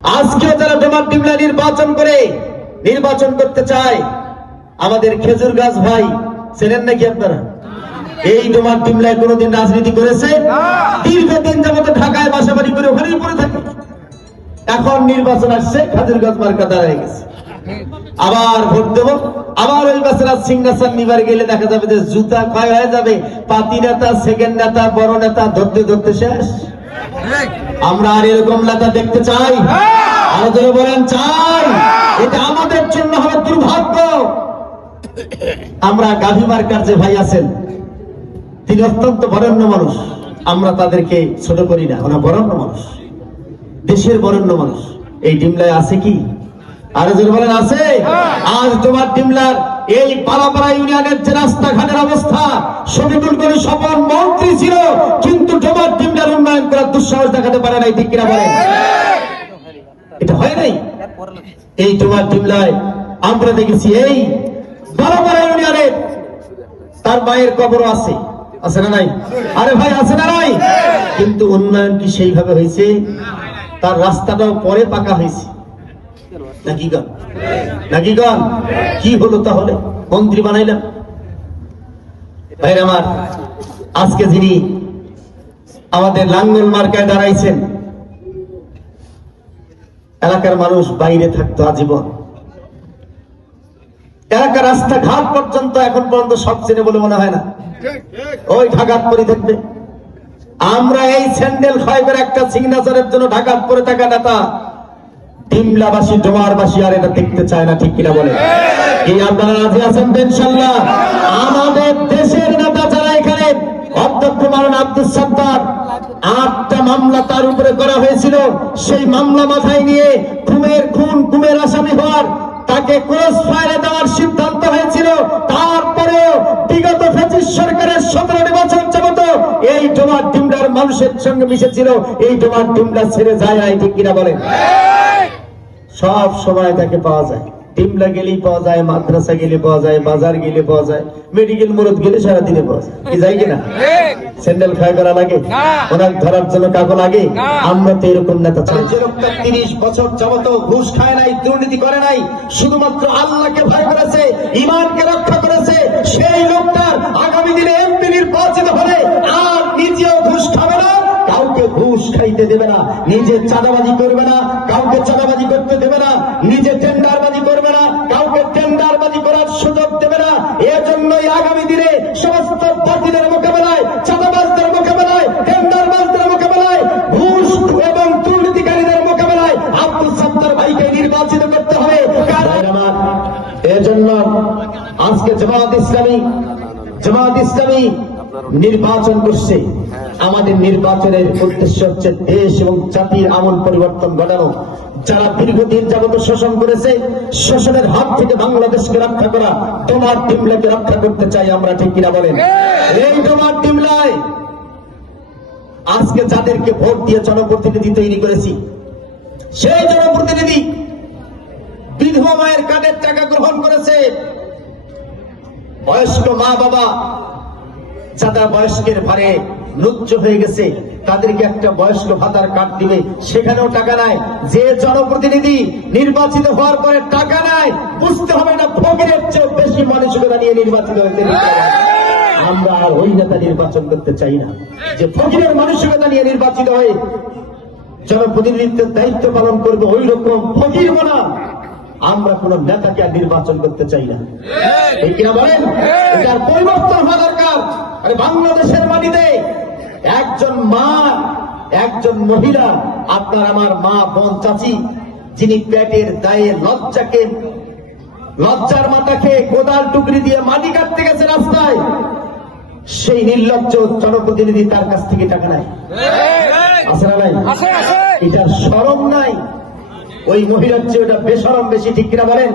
আজকে যারা ডোমার ডিমলা নির্বাচন করতে চায়, আমাদের খেজুর গাছ ভাই চেনেন নাকি আপনারা? এই ডোমার ডিমলায় কোনদিন রাজনীতি করেছে? দীর্ঘদিন যাবত ঢাকায় বাসাবাড়ি করে ওখানেই পড়ে থাকে। এখন নির্বাচন আসছে, খেজুর গাছ মার্কা দাঁড়ায় গেছে, আবার ভোট দেবো। আবার ওই বাচ্চারা সিংহাসন নিবার গেলে দেখা যাবে যে জুতা ক্ষয় হয়ে যাবে। পাতি নেতা, সেকেন্ড নেতা, বড় নেতা ধরতে ধরতে শেষ। আমরা আর এরকম নেতা দেখতে চাই? আরো জোরে বলেন চাই। এটা আমাদের জন্য হবে দুর্ভাগ্য। আমরা গাভী মার্কার যে ভাই আছেন, তিনি অত্যন্ত বরেণ্য মানুষ। আমরা তাদেরকে ছোট করি না, ওরা বরেণ্য মানুষ, দেশের বরেণ্য মানুষ। এই ডিমলায় আছে কি? আরো জোরে বলেন আছে? আজ তোমার ডিমলার এই পাড়াপাড়া ইউনিয়নের যে রাস্তাঘাটের অবস্থা, শফিকুল গনি স্বপন মন্ত্রী ছিল, কিন্তু ডোমার ডিমলার উন্নয়ন করার দুঃসাহস দেখাতে পারে নাই। ঠিক কিনা বলেন? এটা হয় নাই। এই ডোমার ডিমলায় আমরা দেখেছি এই পাড়াপাড়া ইউনিয়নে তার মায়ের কবর আছে, আছে না নাই? আরে ভাই আছে না নাই? কিন্তু উন্নয়ন কি সেইভাবে হয়েছে? তার রাস্তাটাও পরে পাকা হয়েছে নাকি গান? নাকি গান? কি হলো তাহলে? মন্ত্রী বানাইলাম। ভাই আমার, আজকে যিনি আমাদের লাঙ্গল মার্কায় দাঁড়াইছেন, এলাকার মানুষ বাইরে থাকতো আজীবন। এলাকার রাস্তাঘাট পর্যন্ত এখন পর্যন্ত সব চেনে বলে মনে হয় না, ওই ঢাকাত পরে থাকবে। আমরা এই স্যান্ডেল ক্ষয় করে একটা সিগনেচারের জন্য ঢাকাত পরে থাকা নেতা ডিমলাবাসী, ডোমারবাসী আর এটা দেখতে চায় না। ঠিক কিনা বলে? এই আপনারা রাজি আছেন ইনশাআল্লাহ? আমাদের দেশের নেতা যারা এখানে, অধ্যক্ষ মাওলানা আব্দুস সাত্তার, 8টা মামলা তার উপরে করা হয়েছিল। সেই মামলা মাথায় নিয়ে খুনের আসামি হওয়ার, তাকে ক্রস ফায়ারে দেওয়ার সিদ্ধান্ত হয়েছিল। তারপরেও বিগত ফ্যাসিস্ট সরকারের 17 নির্বাচন যাবত এই ডোমার ডিমলার মানুষের সঙ্গে মিশেছিল। এই ডোমার ডিমলা ছেড়ে যায় নাই। ঠিক কিনা বলেন? সব সময় তাকে পাওয়া যায়। ডিমলা গেলেই পাওয়া যায়, মাদ্রাসা গেলে পাওয়া যায়, বাজার গেলে পাওয়া যায়, মেডিকেল মুরত গেলে সারাদিনে পাওয়া যায়। কি যায় কিনা? স্যান্ডেল খায় করা লাগে, ওনার ধরার জন্য কাগজ লাগে। আমরা তো এরকম নেতা চাই যে লোকটা 30 বছর যাবত ঘুষ খায় নাই, দুর্নীতি করে নাই, শুধুমাত্র আল্লাহকে ভয় করেছে, ইমানকে রক্ষা করেছে। সেই লোকটার আগামী দিনে এমপি নির্বাচিত হলে আর নিজেও ঘুষ খাবে না, কাউকে ঘুষ খাইতে দেবে না, নিজে চাঁদাবাজি করবে না, কাউকে চাঁদাবাজি করতে দেবে না, নিজে টেন্ডারবাজি করবে না, কাউকে টেন্ডারবাজি করার সুযোগ দেবে না। এজন্যই আগামী দিনে সমস্ত বাতিলের মোকাবেলায়, চাঁদাবাজদের মোকাবেলায়, টেন্ডারবাজদের মোকাবেলায়, ঘুষ এবং দুর্নীতিকারীদের মোকাবেলায় আব্দুস সাত্তার ভাইকে নির্বাচিত করতে হবে। এজন্য আজকে জামাত ইসলামী নির্বাচন করছে। আমাদের নির্বাচনের উদ্দেশ্য হচ্ছে দেশ এবং জাতির আমূল পরিবর্তন ঘটানো। যারা দীর্ঘদিন যাবত শোষণ করেছে, শোষণের হাত থেকে বাংলাদেশকে রক্ষা করা, ডোমার ডিমলাকে রক্ষা করতে চাই আমরা। ঠিক কিনা বলেন? এই ডোমার ডিমলায় আজকে যাদেরকে ভোট দিয়ে জনপ্রতিনিধি তৈরি করেছি, সেই জনপ্রতিনিধি বিধবা মায়ের কার্ডের টাকা গ্রহণ করেছে। বয়স্ক মা বাবা যারা বয়স্কের ভারে লুচ্চ হয়ে গেছে, তাদেরকে একটা বয়স্ক ভাতার কার্ড দিবে, সেখানেও টাকা নাই। যে জনপ্রতিনিধি নির্বাচিত হওয়ার পরে টাকা নাই, বুঝতে হবে না ফকিরের চেয়ে বেশি মানসিকতা নিয়ে নির্বাচিত হয়েছে। আমরা ওই নেতা নির্বাচন করতে চাই না যে ফকিরের মানসিকতা নিয়ে নির্বাচিত হয়ে জনপ্রতিনিধিত্বের দায়িত্ব পালন করবে। ওই রকম ফকির বলা আমরা কোন নেতাকে আর নির্বাচন করতে চাই না। এই কিনা বলেন? এটার পরিবর্তন হওয়া দরকার। আরে বাংলাদেশের মাটিতে একজন মা, একজন মহিলা, আপনার আমার মা, বোন, চাচি, যিনি পেটের দায়ে লজ্জার মাথাকে কোদাল টুকরি দিয়ে মাটি কাটতে গেছে রাস্তায়, সেই নির্লজ্জ জনপ্রতিনিধি তার কাছ থেকে টাকা নেয়। আছে না নাই? এটার শরম নাই? ওই মহিলার চেয়ে ওটা বেশরম বেশি। ঠিক কিনা বলেন?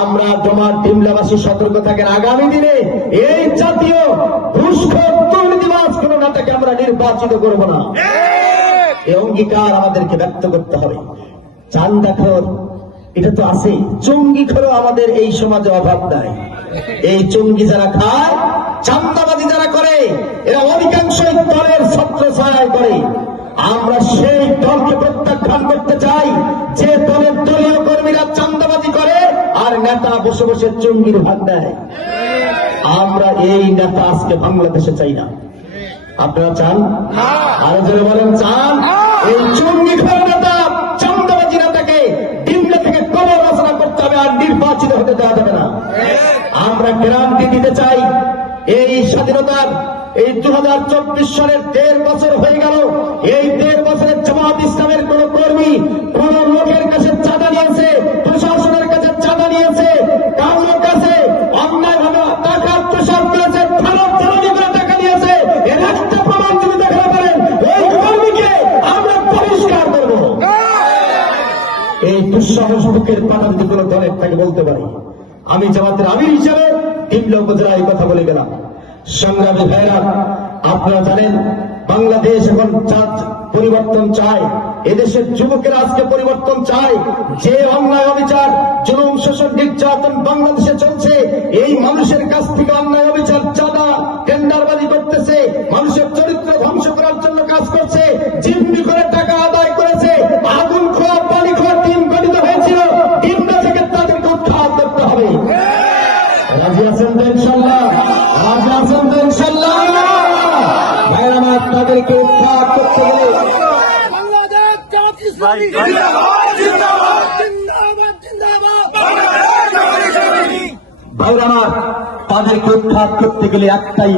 আমরা ডোমার ডিমলাবাসী সতর্ক থাকেন, আগামী দিনে এই জাতীয় ঘুষখোর দুর্নীতিবাজ কোন নেতাকে আমরা নির্বাচিত করব না। এই অঙ্গীকার আমাদেরকে ব্যক্ত করতে হবে। চাঁদাখোর এটা তো আছে, চঙ্গিখোরও আমাদের এই সমাজে অভাব নাই। এই চঙ্গি যারা খায়, চাঁদাবাজি যারা করে, এরা অধিকাংশই দলের ছত্রছায়ায় করে। আমরা সেই দলকে প্রত্যাখ্যান করতে চাই যে দলের দলীয় কর্মীরা চাঁদাবাজি করে আর নেতা বসে বসে চুঙ্গির ভাগ দেয়। আমরা এই নেতা আজকে বাংলাদেশে চাই না। আপনারা চান? আরো জোরে বলেন চান? এই চুঙ্গি খাওয়া নেতা, চাঁদাবাজি নেতাকে দিল্লি থেকে কবর রচনা করতে হবে আর নির্বাচিত হতে দেওয়া যাবে না। আমরা গ্যারান্টি দিতে চাই এই স্বাধীনতার এই 2024 সালের 1.5 বছর হয়ে গেল, এই 1.5 বছরের জামাত ইসলামের কোন কর্মী কোন লোকের কাছে চাঁদা নিয়েছে, প্রশাসনের কাছে চাঁদা নিয়েছে, কারোর কাছে অন্যায়ভাবে টাকা প্রসার করেছে, খারাপ জ্বালানি করে টাকা নিয়েছে, এর একটা প্রমাণ যদি দেখাতে পারেন এই কর্মীকে আমরা পরিষ্কার করব। এই দুঃসাহস বুকের পাতা যদি কোনো দলের থেকে বলতে পারি, আমি জামাতের আমির হিসেবে ডিমলা উপজেলায় এই কথা বলে গেলাম। সংগ্রামী ভাইরা, আপনারা জানেন বাংলাদেশ এখন পরিবর্তন চায়, এদেশের যুবকেরা আজকে পরিবর্তন চায়। যে অন্যায় অবিচার, জুলুম, শোষণ, নির্যাতন বাংলাদেশে চলছে, এই মানুষের কাছ থেকে অন্যায় অবিচার, চাঁদা, টেন্ডারবাজি করতেছে, মানুষের চরিত্র ধ্বংস করার জন্য কাজ করছে, জিম্মি করে টাকা আদায় করেছে, আগুন খোয়া পানি খোয়া টিম গঠিত হয়েছিল, টিমটা থেকে তাদেরকে উৎখাত করতে হবে। রাজি আছেন তো ইনশাল্লাহ? রাজি আছেন তো ইনশাল্লাহ? ভাইরা আমার, তাদেরকে উৎখাত করতে গেলে বাংলাদেশ জামাত ইসলামী জিন্দাবাদ জিন্দাবাদ জিন্দাবাদ জিন্দাবাদ বাংলাদেশ জামাত ইসলামী। ভাইরা আমার, তাদেরকে উৎখাত করতে গেলে একটাই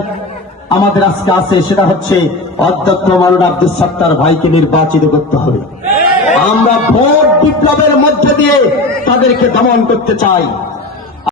আমাদের আজকে আছে, সেটা হচ্ছে অধ্যক্ষ মাওলানা আব্দুল সাত্তার ভাইকে নির্বাচিত করতে হবে। আমরা ভোট বিপ্লবের মধ্যে দিয়ে তাদেরকে দমন করতে চাই।